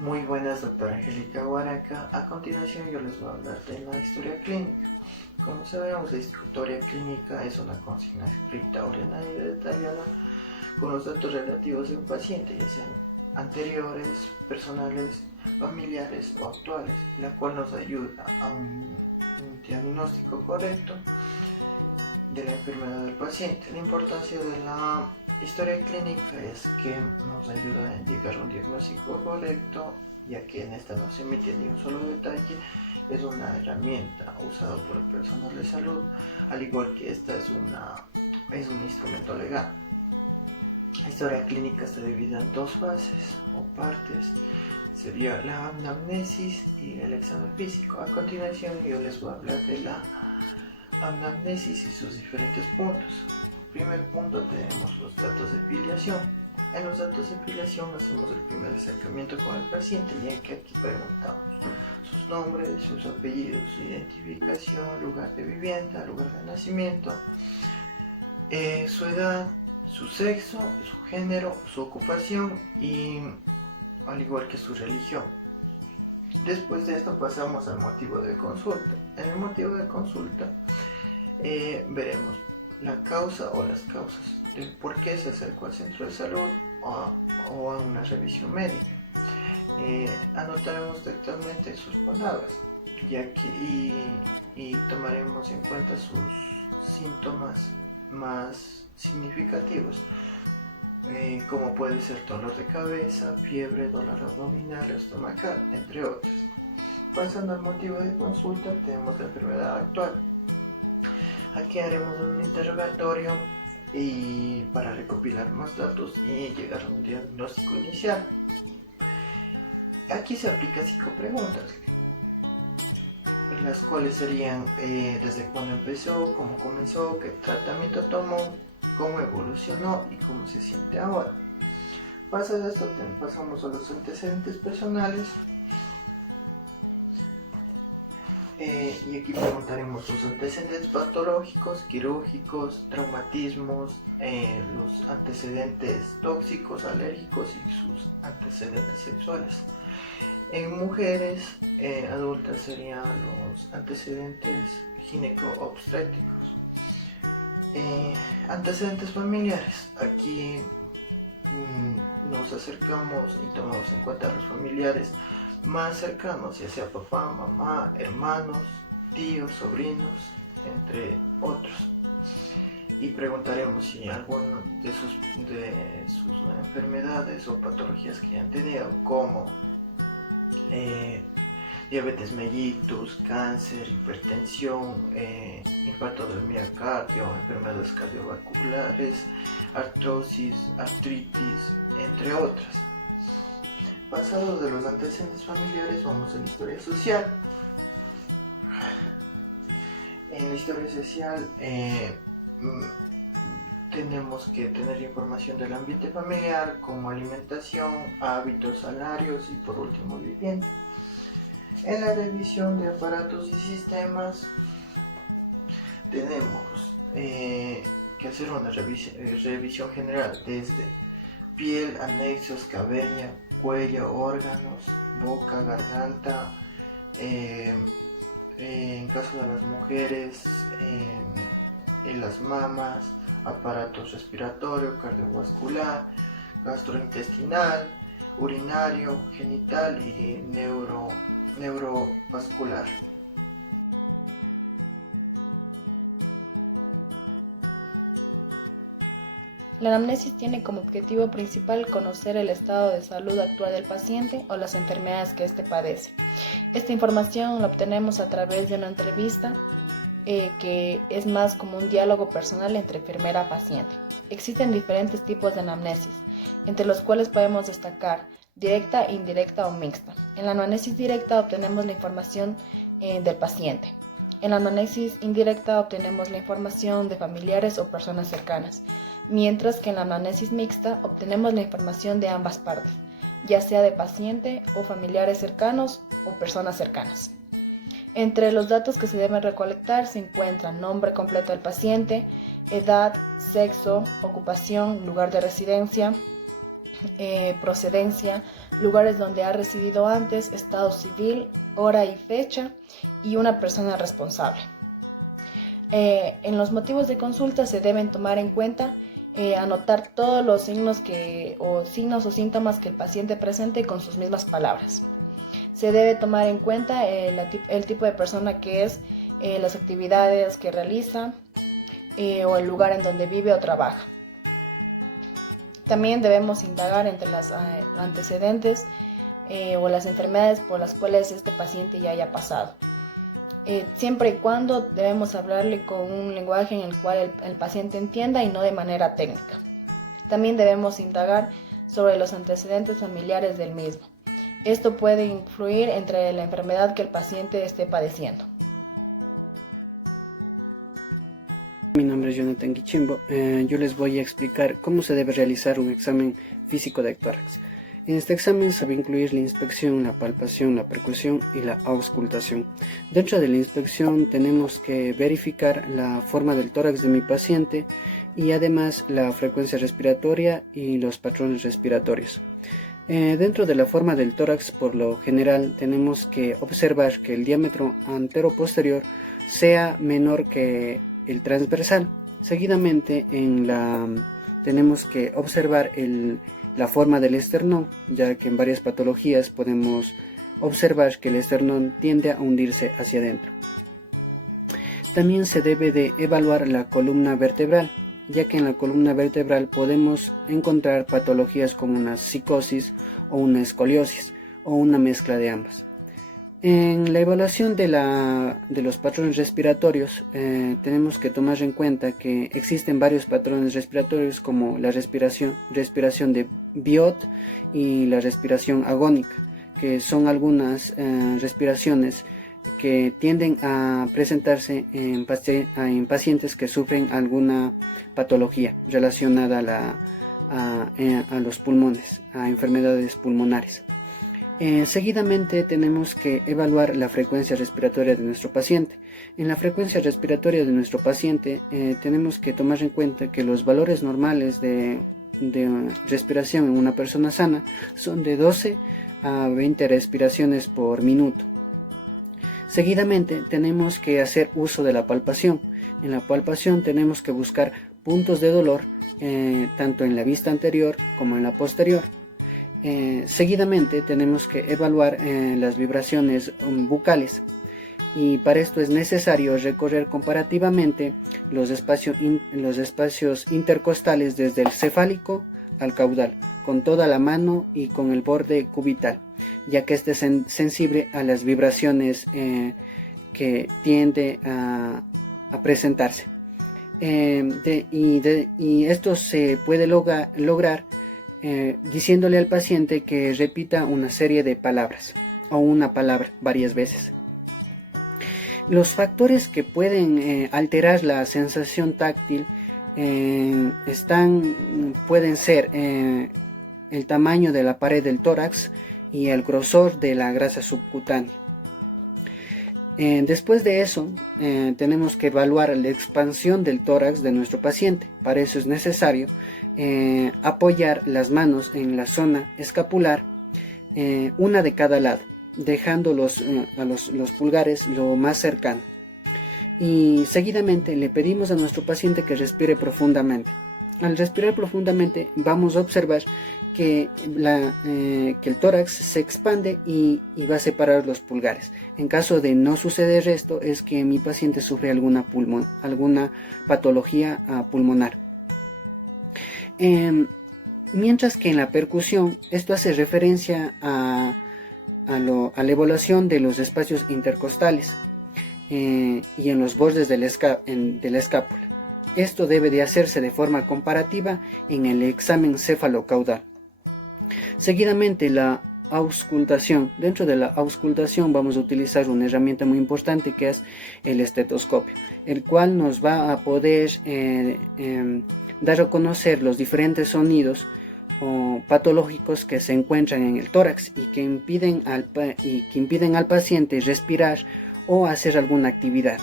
Muy buenas, doctora Angélica Guaraca. A continuación yo les voy a hablar de la historia clínica. Como sabemos, la historia clínica es una consigna escrita, ordenada y detallada con los datos relativos de un paciente, ya sean anteriores, personales, familiares o actuales, la cual nos ayuda a un diagnóstico correcto de la enfermedad del paciente. La importancia de la historia clínica es que nos ayuda a llegar a un diagnóstico correcto, ya que en esta no se emite ni un solo detalle. Es una herramienta usada por el personal de salud, al igual que esta es un instrumento legal. La historia clínica está dividida en dos fases o partes. Sería la anamnesis y el examen físico. A continuación yo les voy a hablar de la anamnesis y sus diferentes puntos. Primer punto, tenemos los datos de filiación. En los datos de filiación hacemos el primer acercamiento con el paciente, ya que aquí preguntamos sus nombres, sus apellidos, su identificación, lugar de vivienda, lugar de nacimiento, su edad, su sexo, su género, su ocupación y al igual que su religión. Después de esto pasamos al motivo de consulta. En el motivo de consulta veremos la causa o las causas del por qué se acercó al centro de salud o a una revisión médica. Anotaremos textualmente sus palabras y tomaremos en cuenta sus síntomas más significativos, como puede ser dolor de cabeza, fiebre, dolor abdominal, estomacal, entre otros. Pasando al motivo de consulta, tenemos la enfermedad actual. Aquí haremos un interrogatorio para recopilar más datos y llegar a un diagnóstico inicial. Aquí se aplican 5 preguntas, las cuales serían desde cuándo empezó, cómo comenzó, qué tratamiento tomó, cómo evolucionó y cómo se siente ahora. Pasado esto, pasamos a los antecedentes personales. Y aquí preguntaremos los antecedentes patológicos, quirúrgicos, traumatismos, los antecedentes tóxicos, alérgicos y sus antecedentes sexuales. En mujeres adultas serían los antecedentes gineco-obstétricos. Antecedentes familiares. Aquí nos acercamos y tomamos en cuenta a los familiares más cercanos, ya sea papá, mamá, hermanos, tíos, sobrinos, entre otros. Y preguntaremos si alguno de sus enfermedades o patologías que han tenido, como diabetes mellitus, cáncer, hipertensión, infarto del miocardio, enfermedades cardiovasculares, artrosis, artritis, entre otras. Pasado de los antecedentes familiares, vamos a la historia social. En la historia social tenemos que tener información del ambiente familiar, como alimentación, hábitos, salarios y por último vivienda. En la revisión de aparatos y sistemas tenemos que hacer una revisión general desde piel, anexos, cabella, cuello, órganos, boca, garganta, en caso de las mujeres, en las mamas, aparatos respiratorio, cardiovascular, gastrointestinal, urinario, genital y neurovascular. La anamnesis tiene como objetivo principal conocer el estado de salud actual del paciente o las enfermedades que éste padece. Esta información la obtenemos a través de una entrevista que es más como un diálogo personal entre enfermera y paciente. Existen diferentes tipos de anamnesis, entre los cuales podemos destacar directa, indirecta o mixta. En la anamnesis directa obtenemos la información del paciente. En la anamnesis indirecta obtenemos la información de familiares o personas cercanas, mientras que en la anamnesis mixta obtenemos la información de ambas partes, ya sea de paciente o familiares cercanos o personas cercanas. Entre los datos que se deben recolectar se encuentran nombre completo del paciente, edad, sexo, ocupación, lugar de residencia, procedencia, lugares donde ha residido antes, estado civil, hora y fecha y una persona responsable. En los motivos de consulta se deben tomar en cuenta anotar todos los signos o síntomas que el paciente presente con sus mismas palabras. Se debe tomar en cuenta el tipo de persona que es, las actividades que realiza o el lugar en donde vive o trabaja. También debemos indagar entre los antecedentes o las enfermedades por las cuales este paciente ya haya pasado. Siempre y cuando debemos hablarle con un lenguaje en el cual el paciente entienda y no de manera técnica. También debemos indagar sobre los antecedentes familiares del mismo. Esto puede influir entre la enfermedad que el paciente esté padeciendo. Mi nombre es Jonathan Guichimbo. Yo les voy a explicar cómo se debe realizar un examen físico de tórax. En este examen se va a incluir la inspección, la palpación, la percusión y la auscultación. Dentro de la inspección tenemos que verificar la forma del tórax de mi paciente y además la frecuencia respiratoria y los patrones respiratorios. Dentro de la forma del tórax, por lo general, tenemos que observar que el diámetro antero-posterior sea menor que el transversal. Seguidamente tenemos que observar la forma del esternón, ya que en varias patologías podemos observar que el esternón tiende a hundirse hacia adentro. También se debe de evaluar la columna vertebral, ya que en la columna vertebral podemos encontrar patologías como una psicosis o una escoliosis o una mezcla de ambas. En la evaluación de los patrones respiratorios tenemos que tomar en cuenta que existen varios patrones respiratorios como la respiración de Biot y la respiración agónica, que son algunas respiraciones que tienden a presentarse en pacientes que sufren alguna patología relacionada a los pulmones, a enfermedades pulmonares. Seguidamente tenemos que evaluar la frecuencia respiratoria de nuestro paciente. En la frecuencia respiratoria de nuestro paciente tenemos que tomar en cuenta que los valores normales de respiración en una persona sana son de 12 a 20 respiraciones por minuto. Seguidamente tenemos que hacer uso de la palpación. En la palpación tenemos que buscar puntos de dolor tanto en la vista anterior como en la posterior. Seguidamente tenemos que evaluar las vibraciones bucales y para esto es necesario recorrer comparativamente los espacios intercostales desde el cefálico al caudal, con toda la mano y con el borde cubital, ya que este es sensible a las vibraciones que tiende a presentarse. Y esto se puede lograr diciéndole al paciente que repita una serie de palabras o una palabra varias veces. Los factores que pueden alterar la sensación táctil pueden ser el tamaño de la pared del tórax y el grosor de la grasa subcutánea. Después de eso, tenemos que evaluar la expansión del tórax de nuestro paciente. Para eso es necesario apoyar las manos en la zona escapular, una de cada lado, dejando los pulgares lo más cercano. Y seguidamente le pedimos a nuestro paciente que respire profundamente. Al respirar profundamente vamos a observar que el tórax se expande y va a separar los pulgares. En caso de no suceder esto, es que mi paciente sufre alguna patología pulmonar. Mientras que en la percusión, esto hace referencia a la evaluación de los espacios intercostales y en los bordes de la escápula. Esto debe de hacerse de forma comparativa en el examen cefalocaudal. Seguidamente, la auscultación. Dentro de la auscultación vamos a utilizar una herramienta muy importante que es el estetoscopio, el cual nos va a poder dar a conocer los diferentes sonidos patológicos que se encuentran en el tórax y que impiden al paciente respirar o hacer alguna actividad.